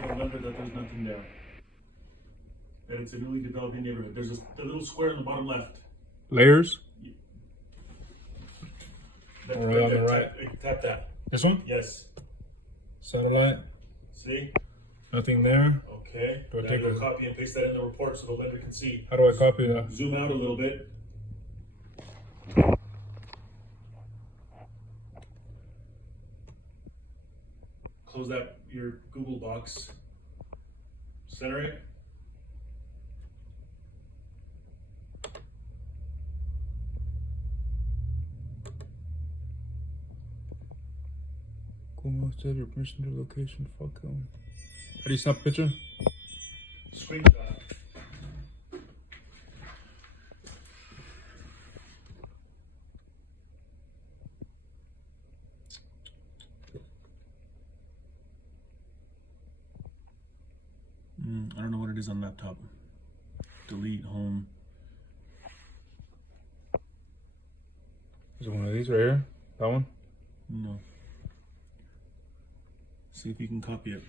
told the lender that there's nothing there. That it's a newly developing neighborhood. There's the little square in the bottom left. Layers? That, Right on the right. Tap that. This one? Yes. Satellite? See? Nothing there? Okay. Do I Now take go a- copy and paste that in the report so the lender can see. How do I copy that? Zoom out a little bit. Close that, your Google box. Center it. Google said your permission to location. Fuck them. How do you snap a picture? Screenshot. I don't know what it is on laptop. Delete home. Is it one of these right here? That one? No. See if you can copy it.